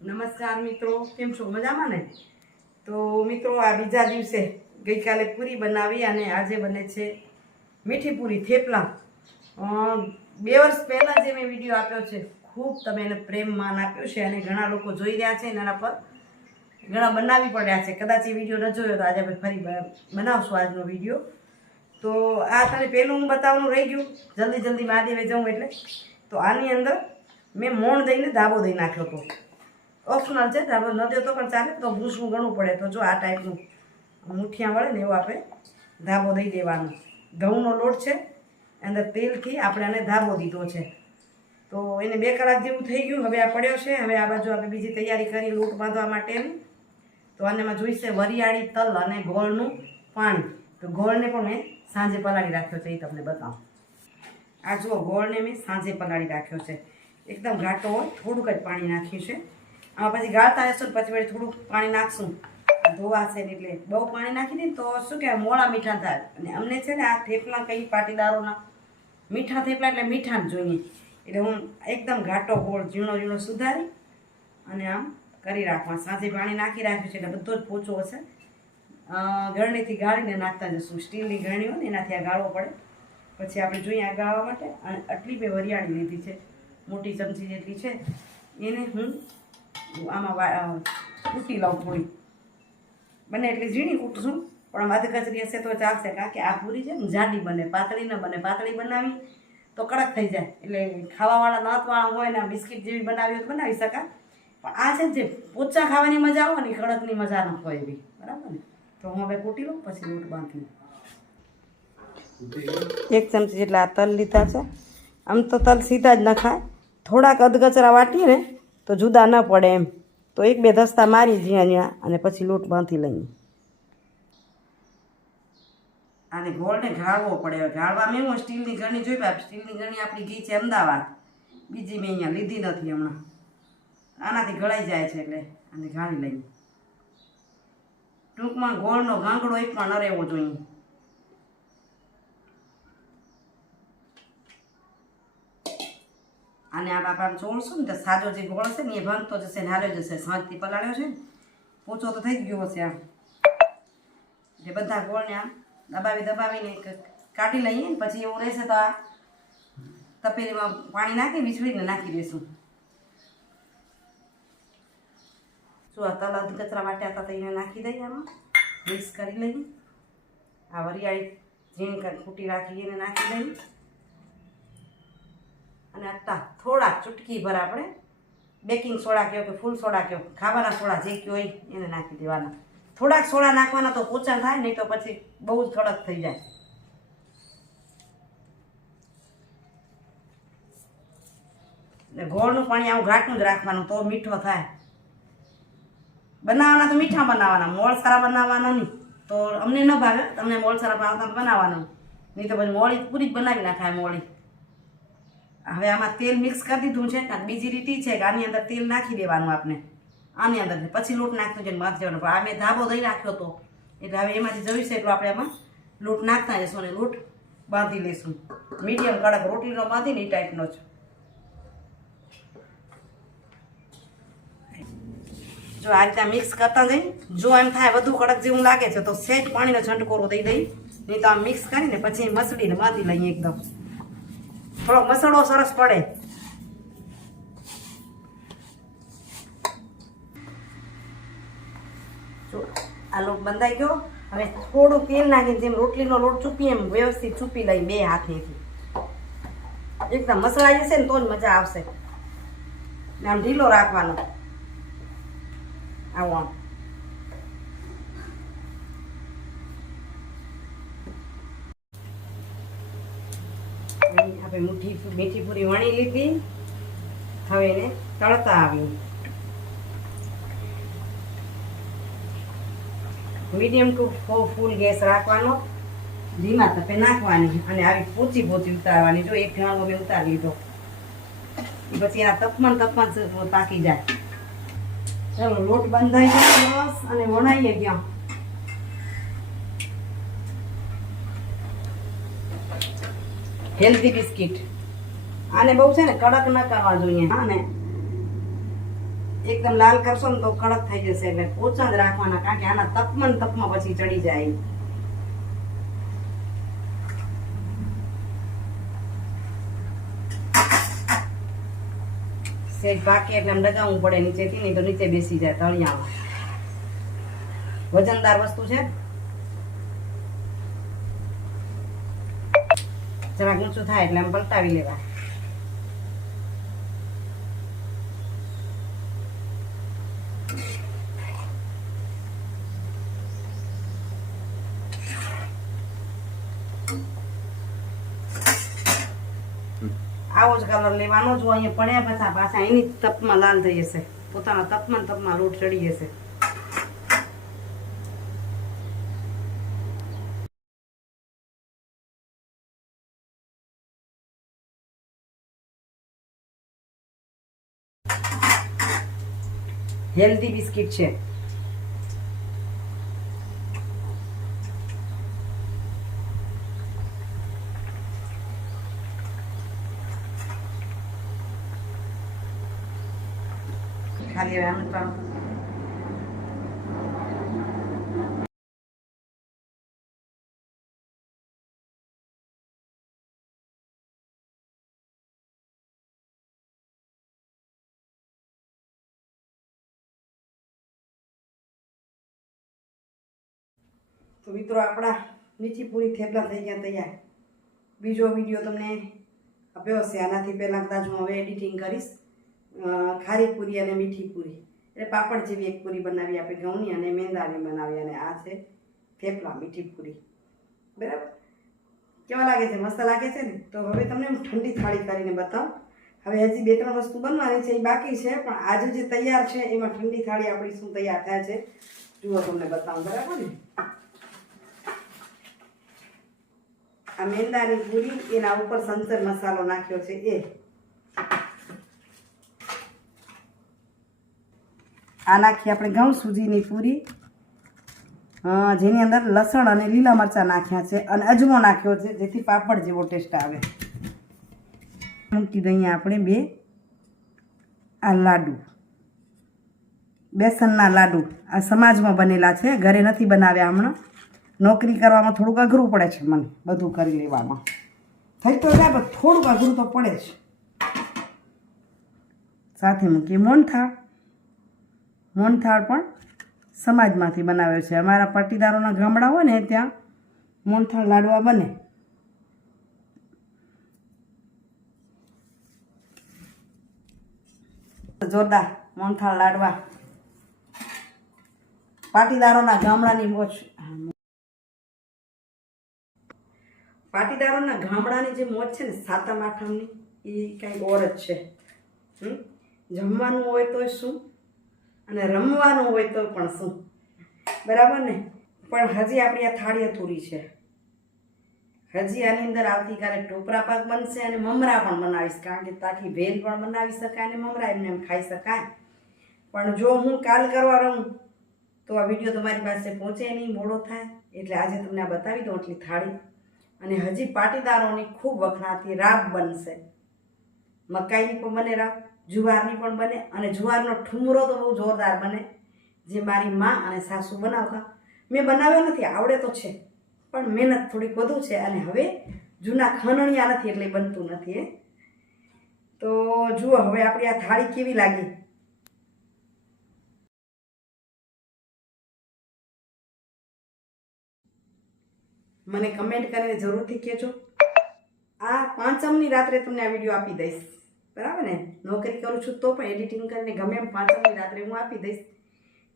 નમસ્કાર મિત્રો, કેમ છો? મજામાં ને? તો મિત્રો, આ બીજા દિવસે ગઈકાલે પૂરી બનાવી અને આજે બને છે મીઠી પૂરી, થેપલા. બે વર્ષ પહેલાં જે મેં વીડિયો આપ્યો છે, ખૂબ તમે એને પ્રેમ માન આપ્યો છે અને ઘણા લોકો જોઈ રહ્યા છે એના પર. ઘણા બનાવી પડ્યા છે. કદાચ એ વીડિયો ન જોયો તો આજે આપણે ફરી બનાવશું આજનો વીડિયો. તો આ તને પહેલું હું બતાવવાનું રહી ગયું. જલ્દી જલ્દી મહાદેવે જવું એટલે. તો આની અંદર મેં મોણ દઈને ધાબો દઈ નાખ્યો હતો. ઓપ્શનલ છે ધાબો ન દેતો, પણ ચાલે તો ભૂસવું ઘણું પડે. તો જો આ ટાઈપનું મુઠિયા વળે ને એવું આપણે ધાબો દઈ દેવાનો. ઘઉંનો લોટ છે અંદર તેલથી આપણે આને ધાબો દીધો છે. તો એને બે કલાક જેવું થઈ ગયું, હવે આ પડ્યો છે. હવે આ બાજુ આપણે બીજી તૈયારી કરી લોટ બાંધવા માટેની. તો આનામાં જોઈશે વરિયાળી, તલ અને ગોળનું પાણી. તો ગોળને પણ મેં સાંજે પલાળી રાખ્યો છે, એ તમને બતાવું. આ જુઓ, ગોળને મેં સાંજે પલાળી રાખ્યો છે. એકદમ ઘાટો હોય, થોડુંક જ પાણી નાખ્યું છે. આમાં પછી ગાળતા રહેશું પછી વળી થોડુંક પાણી નાખશું. ધોવાશે ને એટલે બહુ પાણી નાખી દઈએ તો શું કહેવાય, મોળા મીઠા થાય. અને અમને છે ને આ થેપલા કઈ પાટીદારોના મીઠા થેપલા એટલે મીઠા જોઈએ. એટલે હું એકદમ ઘાટો ગોળ ઝીણો ઝીણો સુધારી અને આમ કરી રાખવા. સાંજે પાણી નાખી રાખ્યું છે એટલે બધો જ પોચો હશે. ગળણીથી ગાળીને નાખતા જશું. સ્ટીલની ગળણી હોય ને એનાથી આ ગાળવો પડે. પછી આપણે જોઈએ આ ગાળવા માટે. અને આટલી બે વરિયાળી લીધી છે. મોટી ચમચી જેટલી છે. એને હું આમાં કૂટી લઉં પૂરી બને એટલી ઝીણી કૂટશું પણ આમ અધકચરી હશે તો ચાલશે કારણ કે આ પૂરી છે ને જાડી બને, પાતળી ન બને. પાતળી બનાવી તો કડક થઈ જાય. એટલે ખાવાવાળા નતવાળા હોય ને બિસ્કિટ જેવી બનાવી હોય તો બનાવી શકાય. પણ આ છે ને જે પોચા ખાવાની મજા આવે ને કડકની મજા ન હોય એવી. બરાબર ને? તો હું હવે કૂટી લઉં, પછી લોટ બાંધી એક ચમચી જેટલા તલ લીધા છે. આમ તો તલ સીધા જ નખાય થોડાક અધગચરા વાટીએ ને તો જુદા ન પડે એમ. તો એક બે દસ્તા મારી જ્યાં જ્યાં અને પછી લોટ બાંધી લઈએ આને ગોળને ગાળવો પડે. ગાળવામાં એવું સ્ટીલની ઘણી જોઈ બાપ સ્ટીલની ઘણી આપણી ઘી છે અમદાવાદ. બીજી મેં અહીંયા લીધી નથી હમણાં. આનાથી ગળાઈ જાય છે એટલે આને ગાળી લઈએ ટૂંકમાં ગોળનો ગાંગડો એક પણ ન રહેવો જોઈએ. અને આ બાપાને ચોળશું ને તો સાજો જે ગોળ છે ને એ ભણતો જશે ને હાલ્યો જશે. સાંજથી પલાળ્યો છે ને, પોચો તો થઈ જ ગયો હશે આમ. એટલે બધા ગોળને આમ દબાવી દબાવીને કાઢી લઈએ ને, પછી એવું રહેશે તો આ તપેલીમાં પાણી નાખી, વીજળીને નાખી દઈશું જો આ તલ કચરા માટે હતા તો એને નાખી દઈએ આમાં. મિક્સ કરી લઈએ. આ વરિયાળી ઝીણ કૂટી રાખી એને નાખી દઈએ. અને આટલા થોડા ચૂટકી ભર આપણે બેકિંગ સોડા કહો કે ફૂલ સોડા કહો. ખાવાના સોડા જે કહો એને નાખી દેવાના. થોડાક સોડા નાખવાના તો પોચા થાય, નહીં તો પછી બહુ જ કડક થઈ જાય. ને ગોળનું પાણી આવું ઘાટનું જ રાખવાનું તો મીઠો થાય. બનાવવાના તો મીઠા બનાવવાના, મોળ સારા બનાવવાના નહીં. તો અમને ન ભાવે, તમને મોળ સારા ભાવતા બનાવવાનું નહીં તો પછી મોળી પૂરી જ બનાવી નાખાય મોળી. હવે આમાં તેલ મિક્સ કરી દીધું છે, અને બીજી રીત છે કે આની અંદર તેલ નાખી દેવાનું આપણે. આની અંદર પછી લોટ નાખતું છે બાંધી જવાનું પણ આ મેં ધાબો દઈ રાખ્યો હતો એટલે હવે એમાંથી જોઈશે એટલું આપણે આમાં લોટ નાખતા જઈશું અને લોટ બાંધી લઈશું. મીડિયમ કડક રોટલીનો બાંધીને એ ટાઈપનો જ. જો આ રીતે મિક્સ કરતા જઈ. જો એમ થાય વધુ કડક જેવું લાગે છે તો સેજ પાણીનો છંટકોરો દઈ દઈ. નહીં તો આમ મિક્સ કરીને પછી મસળીને બાંધી લઈએ એકદમ. થોડો મસાલો સરસ પડે. આ લોટ બંધાઈ ગયો. હવે થોડું તેલ નાખીને જેમ રોટલીનો લોટ ચૂપીએ એમ વ્યવસ્થિત ચૂપી લઈ બે હાથેથી. એકદમ મસળાઈ જશે ને તો જ મજા આવશે. આમ ઢીલો રાખવાનો. આવો આમ અહીં આપણે મીઠી મીઠી પૂરી વણી લીધી. હવે એને તળતા આવ્યું મીડિયમ ટુ ફૂલ ગેસ રાખવાનો. ધીમા તપે નાખવાની અને આવી પોચી પોચી ઉતારવાની. જો એક ઘણો મેં ઉતારી લીધો. પછી આ તપમાન તપમાન પાકી જાય. ચાલો, લોટ બંધાઈ ગયો. બસ, અને વણાઈએ ગયા હેલ્ધી બિસ્કિટ આને બહુ છે ને કડક ન કરવા જોઈએ. હા ને. એકદમ લાલ કરશો ને તો કડક થઈ જશે એટલે ઓછા જ રાખવાના, કારણ કે આના તપમાં તપમાં પછી ચડી જાય. સેજ પાકે એટલે આમ લગાવવું પડે નીચેથી, નહીં તો નીચે બેસી જાય, તળિયામાં. વજનદાર વસ્તુ છે. જરાક ઊંચું થાય એટલે આમ પલટાવી લેવા. આવો જ કલર લેવાનો જો અહીંયા પડ્યા પાછા પાછા, એની તપમાં લાલ થઈ જશે. પોતાના તપમાં તપમાં લોટ ચડી જશે. હેલ્ધી બિસ્કિટ છે. ખાલી આમ પણ તો મિત્રો આપણા નીચી પૂરી થેપલા થઈ ગયા તૈયાર. બીજો વીડિયો તમને આપ્યો હશે. આનાથી પહેલાં કદાચ હું હવે એડિટિંગ કરીશ. ખારી પૂરી અને મીઠી પૂરી એટલે પાપડ જેવી એક પૂરી બનાવી આપણે ઘઉંની અને મેંદાની બનાવી અને આ છે થેપલા મીઠી પૂરી બરાબર? કેવા લાગે છે? મસ્ત લાગે છે ને? તો હવે તમને હું ઠંડી થાળી કરીને બતાવું. હવે હજી બે ત્રણ વસ્તુ બનવાની છે, એ બાકી છે, પણ આજે જે તૈયાર છે, એમાં ઠંડી થાળી આપણી શું તૈયાર થાય છે, જુઓ તમને બતાવું. બરાબર ને? આ મેંદાની પૂરી એના ઉપર સંસર મસાલો નાખ્યો છે, એ. આ નાખી આપણે ઘઉં સુધીની પૂરી. જેની અંદર લસણ અને લીલા મરચાં નાખ્યા છે અને અજમો નાખ્યો છે, જેથી પાપડ જેવો ટેસ્ટ આવે. મૂકી દઈએ આપણે બે. આ લાડુ. બેસનના લાડુ. આ સમાજમાં બનેલા છે, ઘરે નથી બનાવ્યા હમણાં. નોકરી કરવામાં થોડુંક અઘરું પડે છે મને બધું કરી લેવામાં. થઈ તો જાય થોડુંક અઘરું તો પડે જ. સાથે મૂકીએ મોનથાળ. મોનથાળ પણ સમાજમાંથી બનાવ્યો છે. અમારા પાટીદારોના ગામડા હોય ને ત્યાં મોનથાળ લાડવા બને. જોરદાર મોનથાળ લાડવા. પાટીદારોના ગામડાની મોજ પાટીદારોના ગામડાની જે મોજ છે ને, સાતમ, આઠમની એ કંઈક ઓર જ છે. હમ? જમવાનું હોય તો શું? અને રમવાનું હોય તો પણ શું? બરાબર ને? પણ હજી આપણી આ થાળી અધૂરી છે. હજી આની અંદર આવતીકાલે ટોપરા પાક બનશે અને મમરા પણ બનાવીશ, કારણ કે તાકી ભેલ પણ બનાવી શકાય અને મમરા, એમને એમ ખાઈ શકાય. પણ જો હું કાલ કરવા રહું, તો આ વીડિયો તમારી પાસે પહોંચે નહીં, મોડો થાય. એટલે આજે તમને આ બતાવી દઉં એટલી થાળી. અને હજી પાટીદારોની ખૂબ વખણાતી રાબ બનશે. મકાઈની પણ બને રાબ, જુવારની પણ બને અને જુવારનો ઠુમરો તો બહુ જોરદાર બને. જે મારી મા અને સાસુ બનાવતા, મેં બનાવ્યો નથી, આવડે તો છે, પણ મહેનત થોડીક વધુ છે અને હવે જૂના ખનણિયા નથી એટલે બનતું નથી એ તો જુઓ, હવે આપણી આ થાળી કેવી લાગી? મને કમેન્ટ કરીને જરૂરથી કહેજો. આ પાંચમની રાત્રે તમને આ વીડિયો આપી દઈશ. બરાબર ને? નોકરી કરું છું તો પણ એડિટિંગ કરીને ગમે એમ પાંચમની રાત્રે હું આપી દઈશ.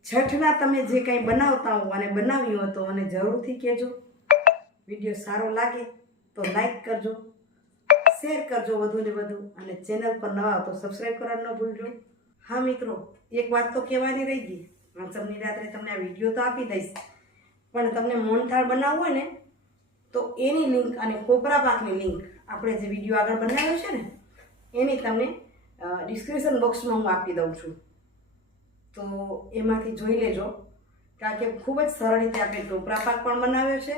છઠના તમે જે કંઈ બનાવતા હો અને બનાવ્યું હતું મને જરૂરથી કહેજો. વીડિયો સારો લાગે તો લાઈક કરજો, શેર કરજો વધુ ને વધુ અને ચેનલ પર નવા હો તો સબસ્ક્રાઈબ કરવાનું ન ભૂલજો. હા મિત્રો, એક વાત તો કહેવાની રહી ગઈ. પાંચમની રાત્રે તમને આ વીડિયો તો આપી દઈશ. પણ તમને મોનથાળ બનાવવું હોય ને તો એની લિંક અને કોપરા પાકની લિંક આપણે જે વીડિયો આગળ બનાવ્યો છે ને, એની તમને ડિસ્ક્રિપ્શન બોક્સમાં હું આપી દઉં છું. તો એમાંથી જોઈ લેજો, કારણ કે ખૂબ જ સરળ રીતે આપણે ટોપરા પાક પણ બનાવ્યો છે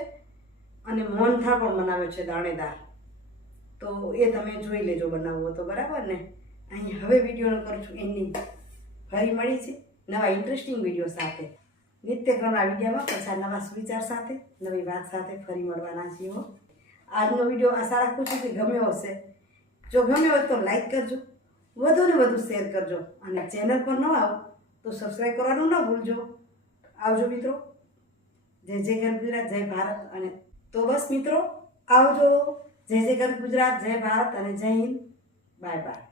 અને મોહનથાળ પણ બનાવ્યો છે દાણેદાર. તો એ તમે જોઈ લેજો બનાવવો તો બરાબર ને? અહીં હવે વિડીયોનો કરું છું. એની ફરી મળી છે નવા ઇન્ટરેસ્ટિંગ વીડિયો સાથે. નિત્ય કર્મના વિડીયોમાં પાછા નવા સુવિચાર સાથે, નવી વાત સાથે ફરી મળવાના છીએ. આજનો વીડિયો આશા રાખું છું કે ગમ્યો હશે. જો ગમ્યો હોય તો લાઈક કરજો, વધુ ને વધુ શેર કરજો અને ચેનલ પર ન આવો તો સબસ્ક્રાઈબ કરવાનું ન ભૂલજો. આવજો મિત્રો. જય જય ગર ગુજરાત, જય ભારત અને તો બસ મિત્રો, આવજો. જય જય ગર ગુજરાત, જય ભારત અને જય હિન્દ. Bye bye.